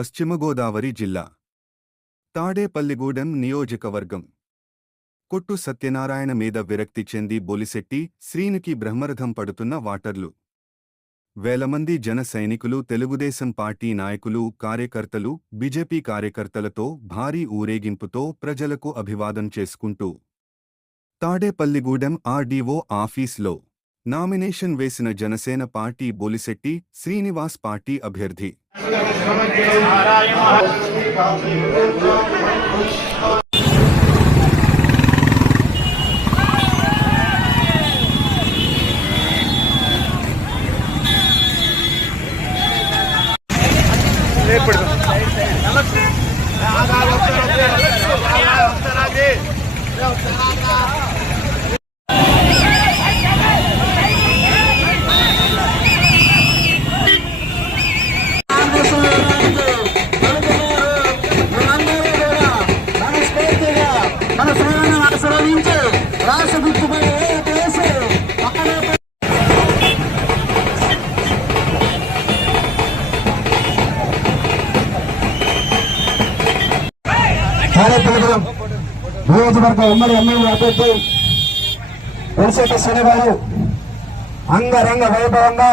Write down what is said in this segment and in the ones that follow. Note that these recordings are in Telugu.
పశ్చిమ గోదావరి జిల్లా. తాడేపల్లిగూడెం నియోజకవర్గం. కొట్టు సత్యనారాయణ మీద విరక్తి చెంది బొలిశెట్టి శ్రీనికి బ్రహ్మరథం పడుతున్న వాటర్లు. వేలమంది జన సైనికులు తెలుగుదేశం పార్టీ నాయకులు కార్యకర్తలు బీజేపీ కార్యకర్తలతో భారీ ఊరేగింపుతో ప్రజలకు అభివాదం చేసుకుంటూ. తాడేపల్లిగూడెం ఆర్డీఓ ఆఫీస్లో నామినేషన్ వేసిన జనసేన పార్టీ బొలిశెట్టి శ్రీనివాస్ పార్టీ అభ్యర్థి. మన శ్రీరామ ఆశ్రయించి రాష్ట్ర గుర్తుపై వేసి నియోజకవర్గ ఉమ్మడి ఎమ్మెల్యే అభ్యర్థి వెలిశెట్టి శని గారు అంగరంగ వైభవంగా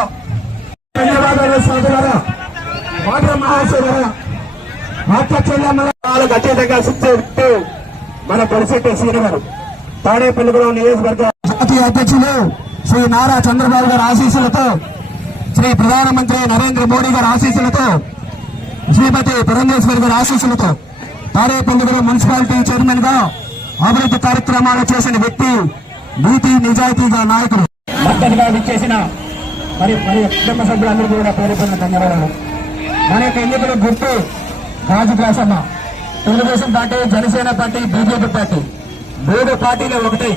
ధన్యవాదాలు. సోదరులారా వాటర్ మహాశయులారా అక్క చెల్లెమ్మల వాళ్ళకు అత్యధికంగా మన పరిస్థితి శ్రీని గారు తాడేపల్లిగూడెం నియోజకవర్గ జాతీయ అధ్యక్షులు శ్రీ నారా చంద్రబాబు గారి ఆశీస్సులతో శ్రీ ప్రధానమంత్రి నరేంద్ర మోడీ గారి ఆశీస్సులతో శ్రీమతి పురంధేశ్వరి గారి ఆశీస్సులతో తాడేపల్లిగూడెం మున్సిపాలిటీ చైర్మన్గా అభివృద్ధి కార్యక్రమాలు చేసిన వ్యక్తి నీతి నిజాయితీగా నాయకుడు. మద్దతుగా విచ్చేసిన మరి మరి కుటుంబ సభ్యులందరూ కూడా పేరు పేరున ధన్యవాదాలు. మన యొక్క ఎన్నికల గుర్తు రాజు గ్రాసమ్మ Telugudesam party Janasena party BJP party. మూడు పార్టీలు ఒకటే.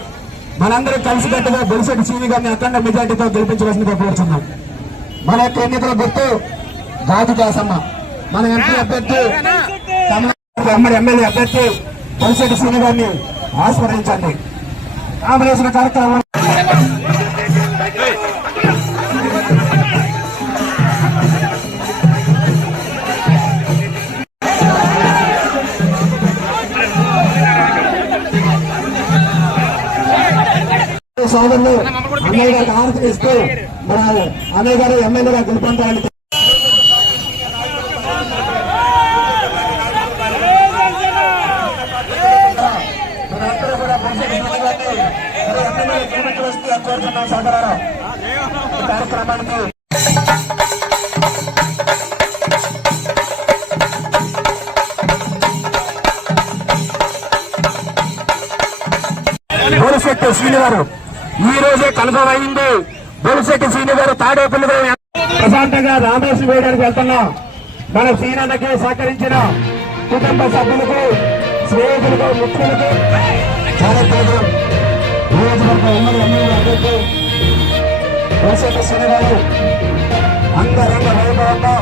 మనందరూ కలిసికట్టుగా బొలిసెట్టి సీని గారిని అఖండ మెజార్టీతో గెలిపించవలసిందిగా కోరుతున్నాం మన యొక్క ఎన్నికల గుర్తు రాజు గ్లాసమ్మ మన ఎంపీ అభ్యర్థి తమిళనాడు ఎమ్మెల్యే అభ్యర్థి బొలిసెట్టి సీని గారిని ఆస్వాదించండి. నామినేషన్ కార్యక్రమం. సోదరులు అన్నయ్య గారికి ఆరతి ఇస్తూ మన అన్నయ్య గారు గెలుపొందాలని ఎమ్మెల్యే గెలిపించవలసిందిగా కోరుతున్నాం సోదరులారా. ఈ కార్యక్రమానికి బొలిశెట్టి శ్రీని గారు ఈ రోజే కన్ఫర్మ్ అయింది బొలిశెట్టి శ్రీని గారు తాడేపల్లి ప్రశాంతంగా రామేశ్వరం వేయడానికి వెళ్తున్నాం మన శ్రీనన్నకి సహకరించిన కుటుంబ సభ్యులకు స్నేహితులకు మిత్రులకు తాడేపల్లిగూడెం నియోజకవర్గ ఉమ్మడి ఎమ్మెల్యే అభ్యర్థి బొలిశెట్టి శ్రీని గారు అంగరంగ వైభవంగా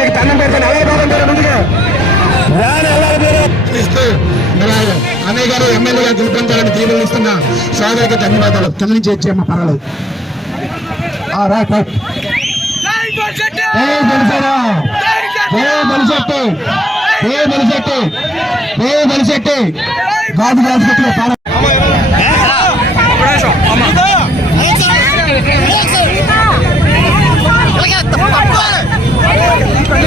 మీకు దండం పెడతాను. అలాగే బాబు మీరు ముందుగా? అన్నయ్య గారు ఎమ్మెల్యేగా గెలుపొందాలని దీవులు ఇస్తున్న. సోదరికి ధన్యవాదాలు. కింద నుంచి వచ్చేమ్మ పర్వాలేదు. ఆ, రైట్ రైట్ ఏ బలిసారా ఏ బలిసెట్టి ఏ బలిసెట్టి గాజు గాజు పెట్టి పాడ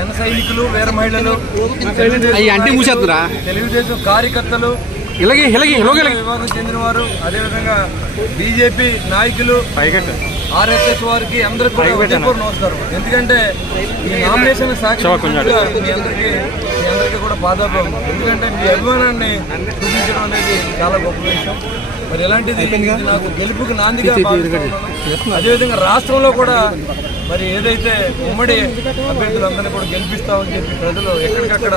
జన సైనికులు వీర మహిళలు తెలుగుదేశం కార్యకర్తలు ఇలాగే ఇలాగే ఇలాగే విభాగం చెందిన వారు అదేవిధంగా బీజేపీ నాయకులు ఆర్ఎస్ఎస్ వారికి అందరికీ కూడా హృదయపూర్వక నమస్కారం. ఎందుకంటే ఈ నామినేషన్ సాక్షి మీ అందరికీ మీ అందరికీ కూడా బాధాపం ఎందుకంటే మీ అభిమానాన్ని చూపించడం అనేది చాలా గొప్ప విషయం. మరి ఎలాంటిది? నాకు గెలుపుకి నాందిగా భావిస్తున్నాను. అదేవిధంగా రాష్ట్రంలో కూడా మరి ఏదైతే ఉమ్మడి అభ్యర్థులందరినీ కూడా గెలిపిస్తామని చెప్పి ప్రజలు ఎక్కడికక్కడ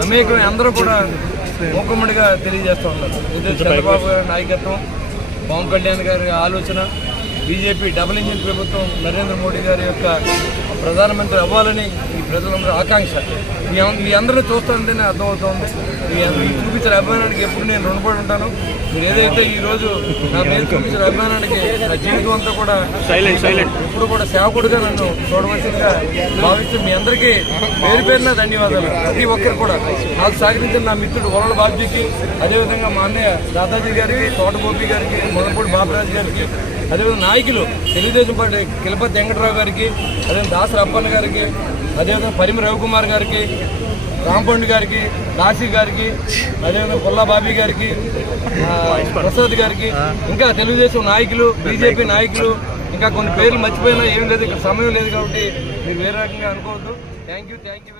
మమేకం అందరూ కూడా మూకుమ్మడిగా తెలియజేస్తూ ఉన్నారు. ఇది చంద్రబాబు గారి నాయకత్వం పవన్ కళ్యాణ్ గారి ఆలోచన బీజేపీ డబుల్ ఇంజిన్ ప్రభుత్వం నరేంద్ర మోడీ గారి యొక్క ప్రధానమంత్రి అవ్వాలని ఈ ప్రజలందరూ ఆకాంక్ష. మీ అందరూ చూస్తుంటేనే అర్థమవుతోంది. మీ చూపించిన అభిమానానికి ఎప్పుడు నేను రుణపడి ఉంటాను? మీరు ఏదైతే ఈ రోజు నా మీద చూపించిన అభిమానానికి నా జీవితం అంతా కూడా సైలెంట్ సైలెంట్ ఇప్పుడు కూడా సేవకుడుగా నన్ను చూడవలసిందిగా భావిస్తూ మీ అందరికీ పేరు పేరున ధన్యవాదాలు. ప్రతి ఒక్కరు కూడా నాకు సహకరించిన నా మిత్రుడు వరల బాబ్జీకి అదేవిధంగా మా అన్నయ్య దాదాజీ గారికి తోటగోపి గారికి మొదలపూడి బాబరాజు గారికి అదేవిధంగా నాయకులు తెలుగుదేశం పార్టీ కిలపతి వెంకటరావు గారికి అదేవిధంగా దాసరి అప్పన్న గారికి అదేవిధంగా పరిమి రవికుమార్ గారికి రాంపండు గారికి దాసి గారికి అదేవిధంగా పుల్లా బాబీ గారికి ప్రసాద్ గారికి ఇంకా తెలుగుదేశం నాయకులు బీజేపీ నాయకులు ఇంకా కొన్ని పేర్లు మర్చిపోయినా ఏం లేదు ఇక్కడ సమయం లేదు కాబట్టి మీరు వేరే రకంగా అనుకోవద్దు. Thank you thank you